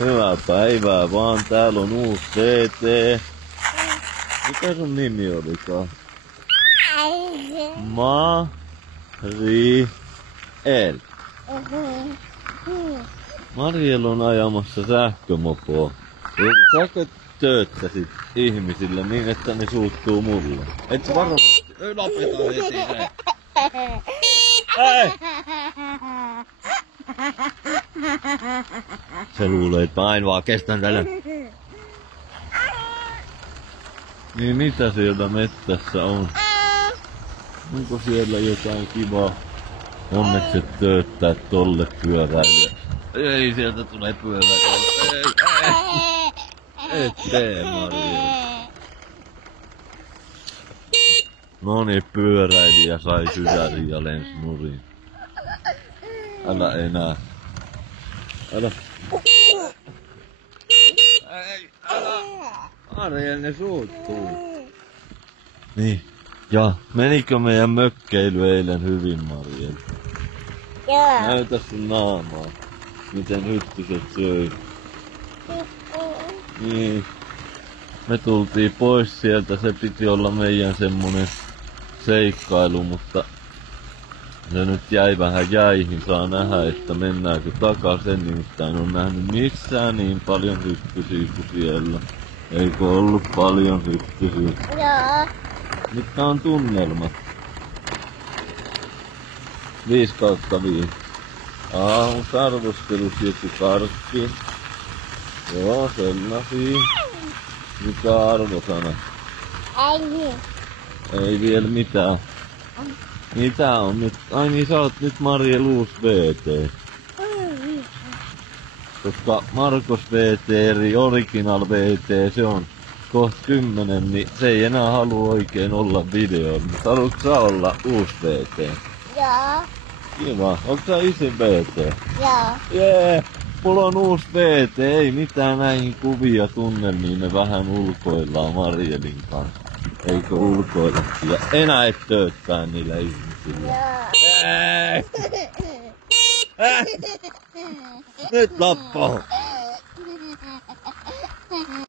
Hyvää päivää vaan, täällä on uusi VT. Mikä sun nimi olikaan? Mariel. Mariel on ajamassa sähkömopoa. Säkö tööttäsit ihmisille niin, että ne suuttuu mulle? Et sä varmasti... Ei lopeta heti se. Ei! Se luulee, että mä aina vaan kestän tällä. Niin mitä siellä mettässä on? Onko siellä jotain kivaa? Onneksi et tööttää tolle pyöräilijä. Ei, sieltä tulee pyöräilijä. Ei. Et tee, Maria. Noni, pyöräilijä sai sydärin ja lensi nurin. Älä enää. Älä. Ei, älä. Mariel, ne suuttuu. Niin. Ja menikö meidän mökkeily eilen hyvin, Mariel? Joo. Näytä sun naamaa. Miten hyttyset söi. Niin. Me tultiin pois sieltä, se piti olla meidän semmonen seikkailu, mutta se nyt jäi vähän jäihin. Saa nähdä, että mennäänkö takaisin, nimittäin on nähnyt missään niin paljon hyttysiä kuin siellä. Eikö ollut paljon hyttysiä? Joo. Mitkä on tunnelmat? 5/5. Aamusarvostelussa joku karkki. Joo, sellaisia. Mikä arvosana? Ei. Ei vielä mitään. Mitä on nyt? Ai niin, sä oot nyt Mariel uusi VT. Koska Marcos VT eri Original VT, se on kohta 10, niin se ei enää halua oikein olla videolla. Mutta haluatko sä olla uusi VT? Joo. Kiva. Onko sä isin VT? Joo. Jee! Mulla on uusi VT, ei mitään näihin kuvia tunnelmiin, me vähän ulkoillaan Marielin kanssa. Eikö ulkoilla? Ja enää et tööttää niillä ihmisillä. Joo. Nyt loppu!